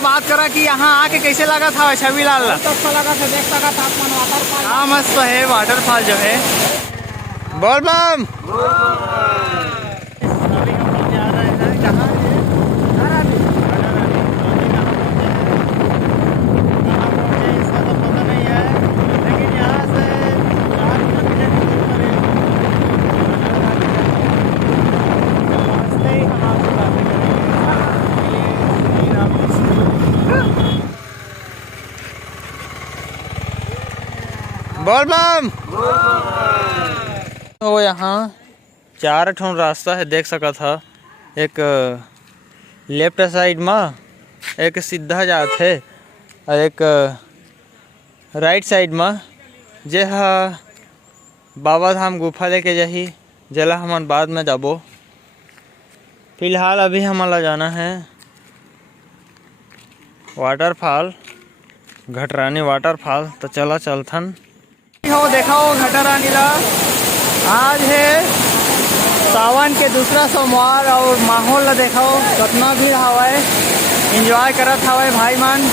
बात करा कि यहाँ आके कैसे लगा था छवि लाल? अच्छा लगा था, देख सका था अपन वाटरफॉल। हाँ मस्त है वाटरफॉल जो है। बोल बम। अभी हम लोग जा रहे हैं कहाँ? बोल बम। तो यहाँ 4 ठो रास्ता है, देख सका था। एक लेफ्ट साइड में, एक सीधा जात है और एक राइट साइड में जे हा बाबा धाम गुफा लेके जाही, जला हमन बाद में जाबो। फिलहाल अभी हमारा जाना है वाटरफॉल, घटरानी वाटरफॉल। तो चला चलथन। हो देखो घटरानी ला, आज है सावन के दूसरा सोमवार और माहौल ला देखो कितना भीड़ हवाए, एंजॉय करत हवाए भाई मन।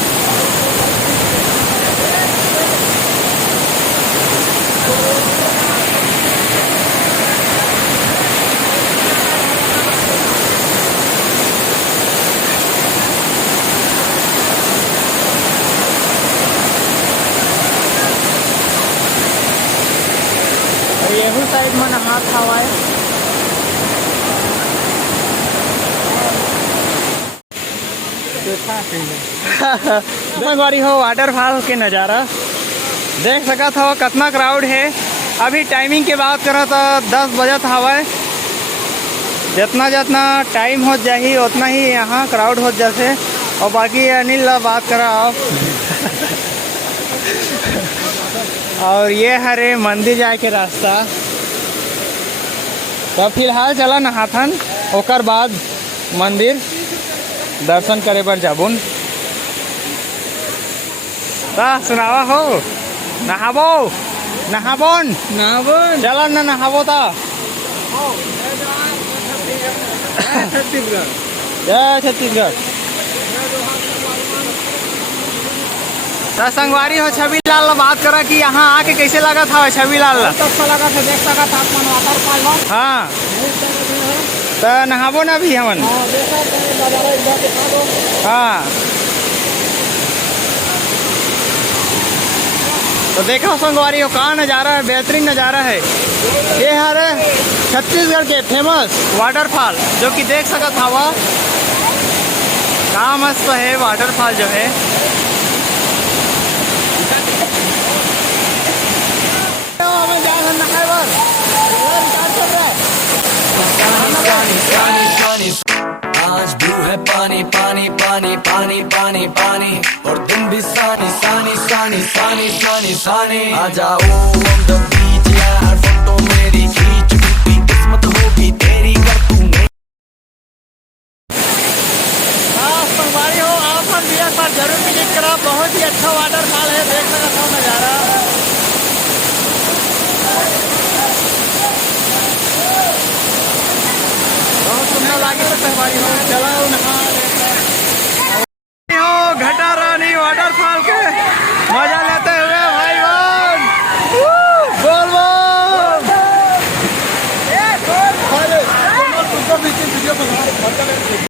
येहू साइड में हाथ हवाए। बारी हो वाटरफॉल के नज़ारा देख सका था, कितना क्राउड है। अभी टाइमिंग की बात करा तो 10 बजत हवाए। जितना जितना टाइम हो जाही उतना ही यहाँ क्राउड हो जाते। और बाकी अनिल ला बात करा आओ। और ये हरे मंदिर जाए के रास्ता। तो फिलहाल चला नहाथन, ओकर बाद मंदिर दर्शन करे बर जाबुन। सुनावा हो, नहाबो नहाबोन नावन चला न नहाबो ता। छत्तीसगढ़। जय छत्तीसगढ़। संगवारी हो छवि लाल बात करा कि यहाँ आके कैसे लगा था छवि लाल? अच्छा लगा था, देख सका था अपन वाटरफॉल। हाँ तो नहाबो ना भी हमन। हाँ तो देखो संगवारी हो, कहाँ नज़ारा है, बेहतरीन नज़ारा है। ये है छत्तीसगढ़ के फेमस वाटरफॉल, जो कि देख सकत हवा। कहाँ मस्त है वाटरफॉल जो है। आज ब्लू है पानी पानी पानी पानी पानी पानी, और दिन भी सानी सानी सानी सानी सानी सानी। आ जाओ on the beach यार, फोटो मेरी खींच, भी किस्मत होगी तेरी कर तू नहीं। हाँ संगवारी हो, आप हम भी एक बार जरूर विजिट करा। बहुत ही अच्छा वाटरफॉल है, देख सकते हो नज़ारा। बहुत सुंदर लगे तो संगवारी हो, चलो नहा हो घटारानी वाटरफॉल के मजा लेते हुए भाई बहन। बोल बोल।